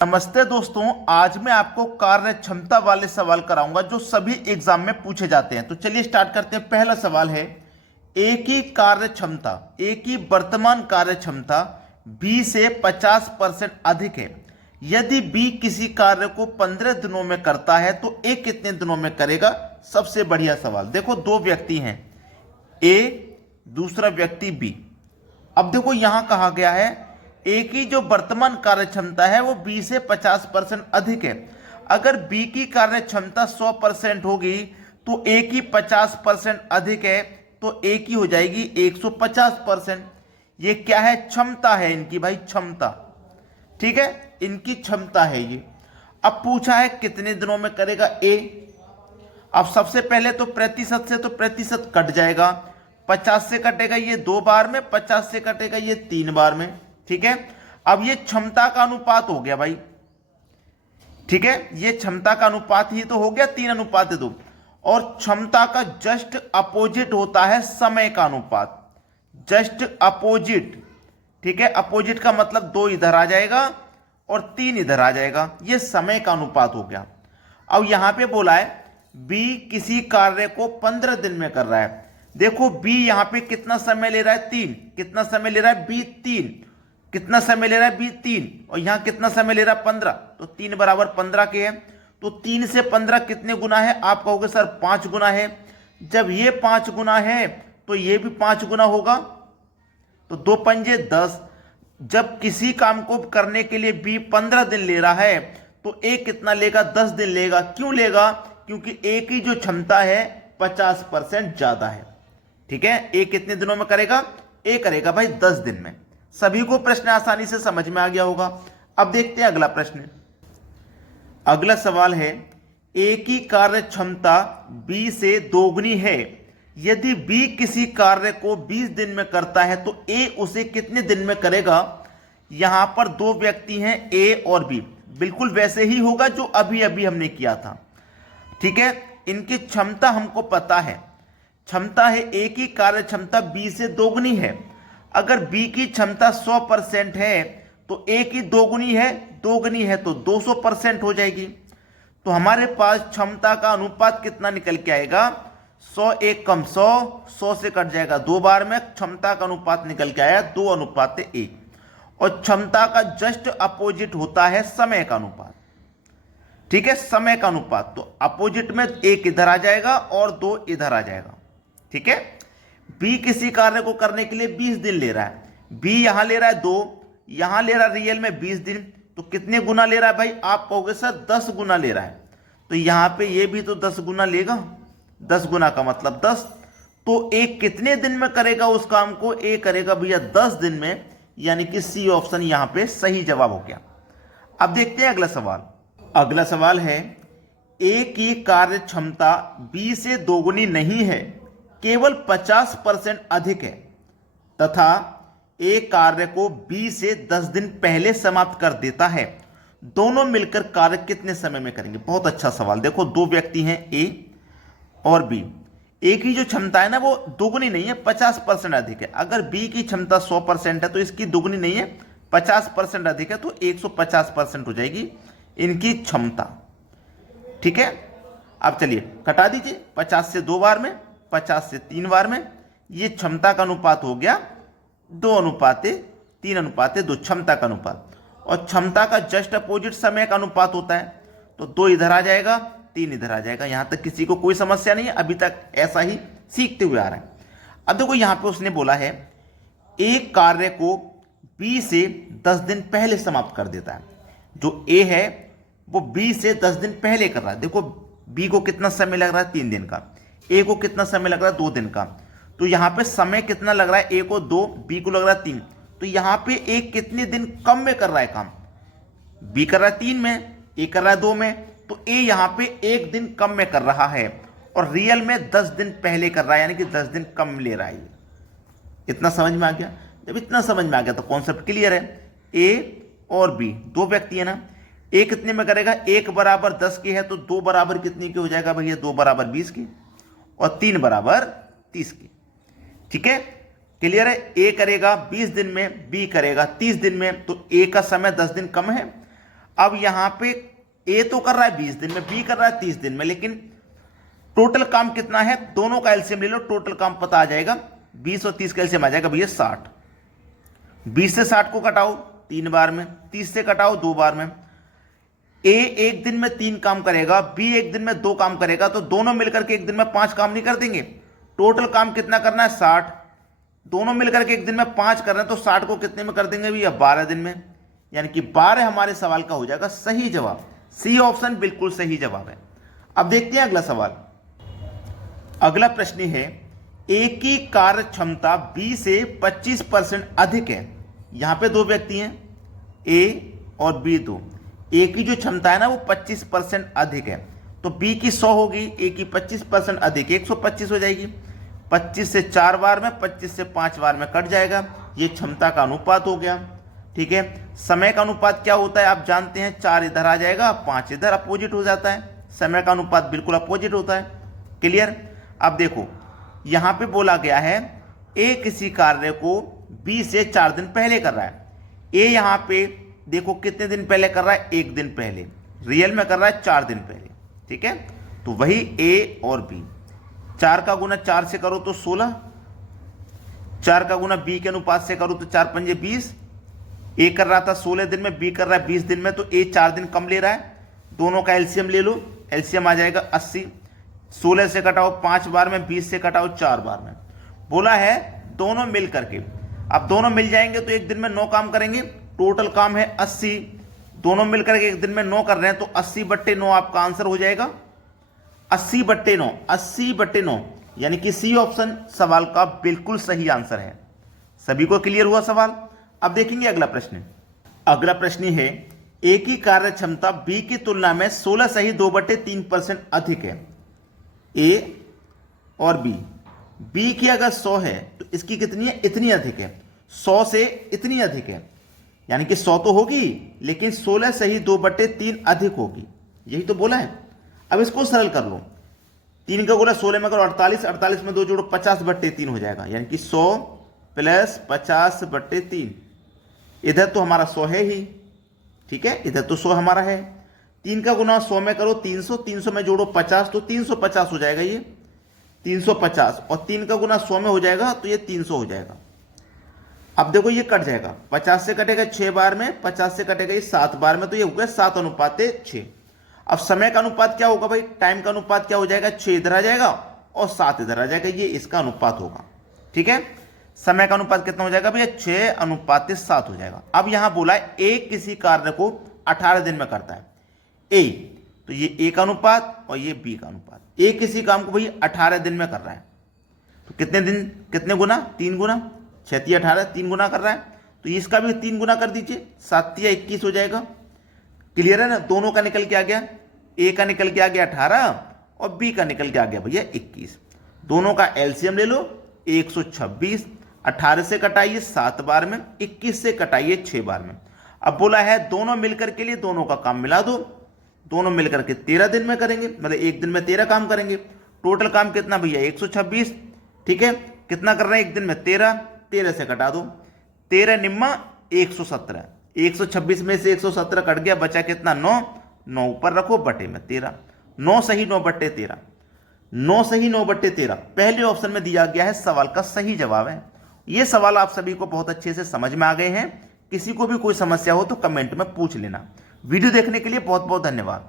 नमस्ते दोस्तों, आज मैं आपको कार्य क्षमता वाले सवाल कराऊंगा जो सभी एग्जाम में पूछे जाते हैं। तो चलिए स्टार्ट करते हैं। पहला सवाल है, एक ही कार्य क्षमता, एक ही वर्तमान कार्य क्षमता बी से 50% अधिक है। यदि बी किसी कार्य को 15 दिनों में करता है तो ए कितने दिनों में करेगा? सबसे बढ़िया सवाल। देखो, दो व्यक्ति हैं, ए, दूसरा व्यक्ति बी। अब देखो यहां कहा गया है ए की जो वर्तमान कार्य क्षमता है वो बी से 50% अधिक है। अगर बी की कार्य क्षमता 100% होगी तो ए की 50% अधिक है, तो ए की हो जाएगी 150%। ये क्या है? क्षमता है इनकी भाई, क्षमता। ठीक है, इनकी क्षमता है ये। अब पूछा है कितने दिनों में करेगा ए। अब सबसे पहले तो प्रतिशत से, तो प्रतिशत कट जाएगा। 50 से कटेगा ये 2 बार में, 50 से कटेगा ये 3 बार में। ठीक है, अब ये क्षमता का अनुपात हो गया भाई। ठीक है, ये क्षमता का अनुपात ही तो हो गया, 3:2। और क्षमता का जस्ट अपोजिट होता है समय का अनुपात, जस्ट अपोजिट। ठीक है, अपोजिट का मतलब 2 इधर आ जाएगा और 3 इधर आ जाएगा, ये समय का अनुपात हो गया। अब यहां पे बोला है बी किसी कार्य को 15 दिन में कर रहा है। देखो बी यहां पे कितना समय ले रहा है? 3। कितना समय ले रहा है बी? 3। कितना समय ले रहा है बी? 3। और यहां कितना समय ले रहा है? 15। तो 3 बराबर 15 के है। तो 3 से 15 कितने गुना है? आप कहोगे सर 5 गुना है। जब ये 5 गुना है तो ये भी 5 गुना होगा, तो 2 पंजे 10। जब किसी काम को करने के लिए बी 15 दिन ले रहा है तो ए कितना लेगा? 10 दिन लेगा। क्यों लेगा? क्योंकि ए की जो क्षमता है 50% ज्यादा है। ठीक है, ए कितने दिनों में करेगा? ए करेगा भाई 10 दिन में। सभी को प्रश्न आसानी से समझ में आ गया होगा। अब देखते हैं अगला प्रश्न। अगला सवाल है, ए की कार्य क्षमता बी से दोगुनी है। यदि बी किसी कार्य को 20 दिन में करता है तो ए उसे कितने दिन में करेगा? यहां पर दो व्यक्ति हैं, ए और बी। बिल्कुल वैसे ही होगा जो अभी अभी हमने किया था। ठीक है, इनकी क्षमता हमको पता है। क्षमता है ए की कार्य क्षमता बी से दोगुनी है। अगर बी की क्षमता 100% है तो ए की दोगुनी है तो 200% हो जाएगी। तो हमारे पास क्षमता का अनुपात कितना निकल के आएगा? 100 एक कम 100, 100 से कट जाएगा 2 बार में। क्षमता का अनुपात निकल के आया 2:1। और क्षमता का जस्ट अपोजिट होता है समय का अनुपात। ठीक है, समय का अनुपात। तो अपोजिट में 1 इधर आ जाएगा और 2 इधर आ जाएगा। ठीक है, बी किसी कार्य को करने के लिए 20 दिन ले रहा है। बी यहां ले रहा है 2, यहां ले रहा है रियल में 20 दिन। तो कितने गुना ले रहा है भाई? आप कहोगे सर 10 गुना ले रहा है। तो यहां पे ये भी तो 10 गुना लेगा। 10 गुना का मतलब 10। तो ए कितने दिन में करेगा उस काम को? ए करेगा भैया 10 दिन में, यानी कि सी ऑप्शन यहां पे सही जवाब हो गया। अब देखते हैं अगला सवाल। अगला सवाल है, ए की कार्य क्षमता बी से दोगुनी नहीं है, केवल 50% अधिक है, तथा ए कार्य को बी से 10 दिन पहले समाप्त कर देता है। दोनों मिलकर कार्य कितने समय में करेंगे? बहुत अच्छा सवाल। देखो दो व्यक्ति हैं, ए और बी। ए की जो क्षमता है ना वो दोगुनी नहीं है, 50% अधिक है। अगर बी की क्षमता 100% है तो इसकी दोगुनी नहीं है, 50% अधिक है, तो 150% हो जाएगी इनकी क्षमता। ठीक है, अब चलिए कटा दीजिए। 50 से 2 बार में, 50 से 3 बार में। ये क्षमता का अनुपात हो गया 2:3:2, क्षमता का अनुपात। और क्षमता का जस्ट अपोजिट समय का अनुपात होता है, तो 2 इधर आ जाएगा, 3 इधर आ जाएगा। यहां तक किसी को कोई समस्या नहीं है, अभी तक ऐसा ही सीखते हुए आ रहा है। अब देखो यहां पे उसने बोला है एक कार्य को बी से 10 दिन पहले समाप्त कर देता है। जो ए है वो बी से 10 दिन पहले कर रहा है। देखो बी को कितना समय लग रहा है? 3 दिन का। ए को कितना समय लग रहा है? 2 दिन का। तो यहां पे समय कितना लग रहा है? ए को 2, बी को लग रहा है 3। तो यहां पे ए कितने दिन कम में कर रहा है काम? बी कर रहा है 3 में, ए कर रहा है 2 में। तो ए यहां पे 1 दिन कम में कर रहा है और रियल में 10 दिन पहले कर रहा है, यानी कि 10 दिन कम ले रहा है। इतना समझ में आ गया? जब इतना समझ में आ गया तो कॉन्सेप्ट क्लियर है। ए और बी दो व्यक्ति है ना, ए कितने में करेगा? 1 बराबर 10 की है तो 2 बराबर कितने की हो जाएगा भैया? 2 बराबर 20 की और 3 बराबर 30 की। ठीक है, क्लियर है? ए करेगा 20 दिन में, बी करेगा 30 दिन में, तो ए का समय 10 दिन कम है। अब यहां पे ए तो कर रहा है 20 दिन में, बी कर रहा है 30 दिन में, लेकिन टोटल काम कितना है, दोनों का एलसीएम ले लो, टोटल काम पता आ जाएगा। 20 और 30 का एलसीएम आ जाएगा भैया 60। 20 से 60 को घटाओ 3 बार में, 30 से घटाओ 2 बार में। ए एक दिन में 3 काम करेगा, बी एक दिन में 2 काम करेगा, तो दोनों मिलकर के एक दिन में 5 काम नहीं कर देंगे। टोटल काम कितना करना है 60, दोनों मिलकर के एक दिन में 5 कर रहे हैं, तो 60 को कितने में कर देंगे भैया 12 दिन में, यानी कि 12 हमारे सवाल का हो जाएगा सही जवाब। सी ऑप्शन बिल्कुल सही जवाब है। अब देखते हैं अगला सवाल। अगला प्रश्न है, ए की कार्य क्षमता बी से 25% अधिक है। यहां पे 2 व्यक्ति हैं, ए और बी 2। ए की जो क्षमता है ना वो 25% अधिक है, तो बी की 100 होगी, ए की 25% अधिक 125 हो जाएगी। 25 से 4 बार में, 25 से 5 बार में कट जाएगा। ये क्षमता का अनुपात हो गया। ठीक है, समय का अनुपात क्या होता है आप जानते हैं, 4 इधर आ जाएगा, 5 इधर, अपोजिट हो जाता है। समय का अनुपात बिल्कुल अपोजिट होता है। क्लियर। अब देखो यहां पे बोला गया है ए किसी कार्य को बी से 4 दिन पहले कर रहा है। ए यहां पे देखो कितने दिन पहले कर रहा है, 1 दिन पहले, रियल में कर रहा है 4 दिन पहले। ठीक है, तो वही ए और बी, 4 का गुना 4 से करो तो 16, 4 का गुना बी के अनुपात से करो तो 4 पंजे 20। ए कर रहा था 16 दिन में, बी कर रहा है 20 दिन में, तो ए 4 दिन कम ले रहा है। दोनों का एलसीएम ले लो, एलसीएम आ जाएगा 80। 16 से कटाओ 5 बार में, 20 से कटाओ 4 बार में। बोला है दोनों मिल करके, अब दोनों मिल जाएंगे तो एक दिन में 9 काम करेंगे। टोटल काम है 80, दोनों मिलकर के एक दिन में 9 कर रहे हैं, तो 80/9 आपका आंसर हो जाएगा 80/9, 80/9, यानी कि सी ऑप्शन सवाल का बिल्कुल सही आंसर है। सभी को क्लियर हुआ सवाल। अब देखेंगे अगला प्रश्न। अगला प्रश्न है, ए की कार्य क्षमता बी की तुलना में 16 सही 2/3% अधिक है। ए और बी की अगर 100 है तो इसकी कितनी है, इतनी अधिक है। 100 से इतनी अधिक है, यानी कि 100 तो होगी लेकिन 16 सही 2/3 अधिक होगी, यही तो बोला है। अब इसको सरल कर लो, 3 का गुना 16 में करो 48, 48 में 2 जोड़ो 50/3 हो जाएगा, यानी कि 100 + 50/3। इधर तो हमारा 100 है ही, ठीक है, इधर तो 100 हमारा है। 3 का गुना 100 में करो 300, 300 में जोड़ो 50, तो 350 हो जाएगा ये 350, और 3 का गुना 100 में हो जाएगा तो ये 300 हो जाएगा। अब देखो ये कट जाएगा, 50 से कटेगा 6 बार में, 50 से कटेगा ये 7 बार में, तो ये हो गया 7:6। अब समय का अनुपात क्या होगा भाई, टाइम का अनुपात क्या हो जाएगा, 6 इधर आ जाएगा और 7 इधर आ जाएगा, ये इसका अनुपात होगा। ठीक है, समय का अनुपात कितना हो जाएगा भैया, 6:7 हो जाएगा। अब यहां बोला है ए किसी कार्य को 18 दिन में करता है। ए, तो ये ए का अनुपात और ये बी का अनुपात। ए किसी काम को भाई 18 दिन में कर रहा है, तो कितने दिन, कितने गुना, 3 गुना, 6 × 18, 3 गुना कर रहा है, तो इसका भी 3 गुना कर दीजिए, 7 × 21 हो जाएगा। क्लियर है ना, दोनों का निकल के आ गया, ए का निकल के आ गया 18 और बी का निकल के आ गया भैया 21। दोनों का एलसीएम ले लो 126, 18 से कटाइए 7 बार में, 21 से कटाइए 6 बार में। अब बोला है दोनों मिलकर के लिए दोनों का काम मिला दो, दोनों मिलकर के 13 दिन में करेंगे, मतलब एक दिन में 13 काम करेंगे। टोटल काम कितना भैया 126। ठीक है, कितना कर रहे हैं एक दिन में 13, 13 से कटा दो, 13 निम्मा 117, 126 में से 117 कट गया, बचा कितना 9, 9 ऊपर रखो बटे में 13, 9 सही 9/13, 9 सही 9/13 पहले ऑप्शन में दिया गया है, सवाल का सही जवाब है। यह सवाल आप सभी को बहुत अच्छे से समझ में आ गए हैं। किसी को भी कोई समस्या हो तो कमेंट में पूछ लेना। वीडियो देखने के लिए बहुत बहुत धन्यवाद।